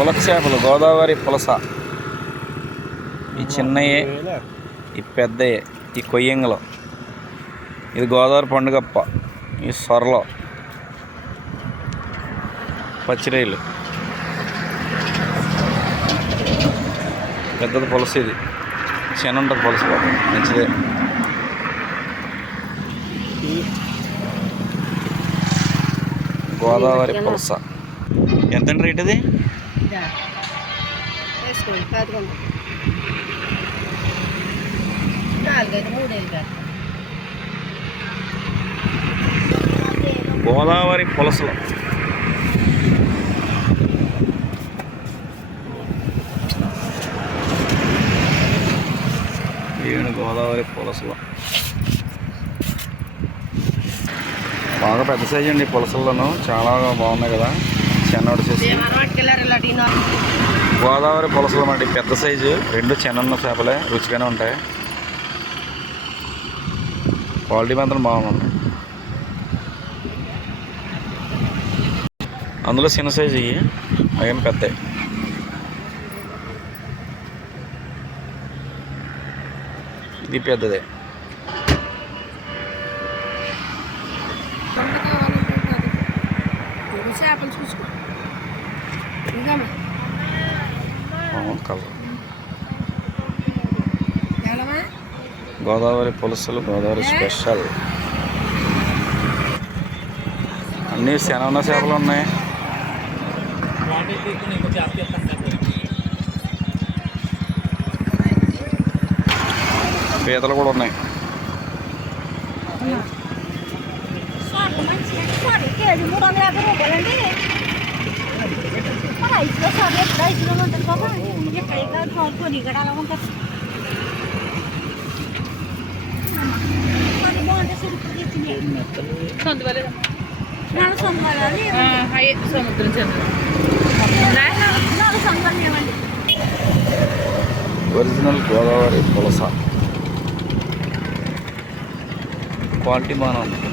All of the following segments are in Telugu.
పులక చేపలు గోదావరి పులస. ఈ చిన్నయే ఈ పెద్దయే ఈ కొయ్యంగలో. ఇది గోదావరి పండుగప్ప ఈ సొరలో. పచ్చిరొయ్యలు పెద్దది పులస ఇది. చిన్న ఉంటుంది పులస మంచిదే. గోదావరి పులస. ఎంతండి రేట్ అది? ఇది వేసుకోండి పదకొండు నాలుగైదు మూడేళ్ళు కాదు గోదావరి పులసలు. ఈయన గోదావరి పులసలు. బాగా పెద్ద సైజు అండి ఈ పులసల్లోనూ. చాలా బాగున్నాయి కదా. చెన్నోడు చేసి. గోదావరి పులసలు ఈ పెద్ద సైజు రెండు చిన్న చేపలే రుచిగానే ఉంటాయి. క్వాలిటీ మాత్రం బాగున్నాయి అందులో చిన్న సైజు ఇవి అవి పెద్దవి ఇది పెద్దదే. చేపలు చూసుకో. గోదావరి పులుసులు గోదావరి స్పెషల్ అన్నీ శనవన చేపలు ఉన్నాయి. పీతలు కూడా ఉన్నాయి. మూడు వందల యాభై రూపాయలండి. ఐసులో సార్ ఎక్కడ ఐసులో ఉంటుంది బాబా ఎక్కడ కొని ఇక్కడ అలా ఉంటుంది అది బాగుంటే సురుకు నాలుగు సొంగాలి సముద్రం నాలుగు సొంగాలు ఏమండి ఒరిజినల్ గోదావరి పులస క్వాలిటీ బాగానే ఉంది.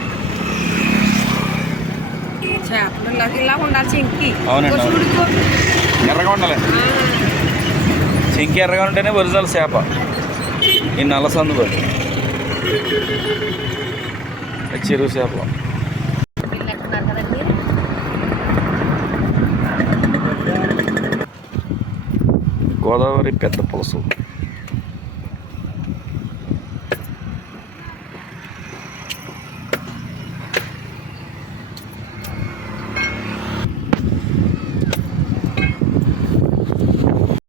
చేపలు ఇలా ఇలా ఉండాలి చెంకి అవునండి, ఎర్రగా ఉండాలి. చెంకి ఎర్రగా ఉంటేనే ఒరిజినల్ చేప. ఈ నల్ల సందు బట్టి చెరువు కదండి గోదావరి పెద్ద పులుసు.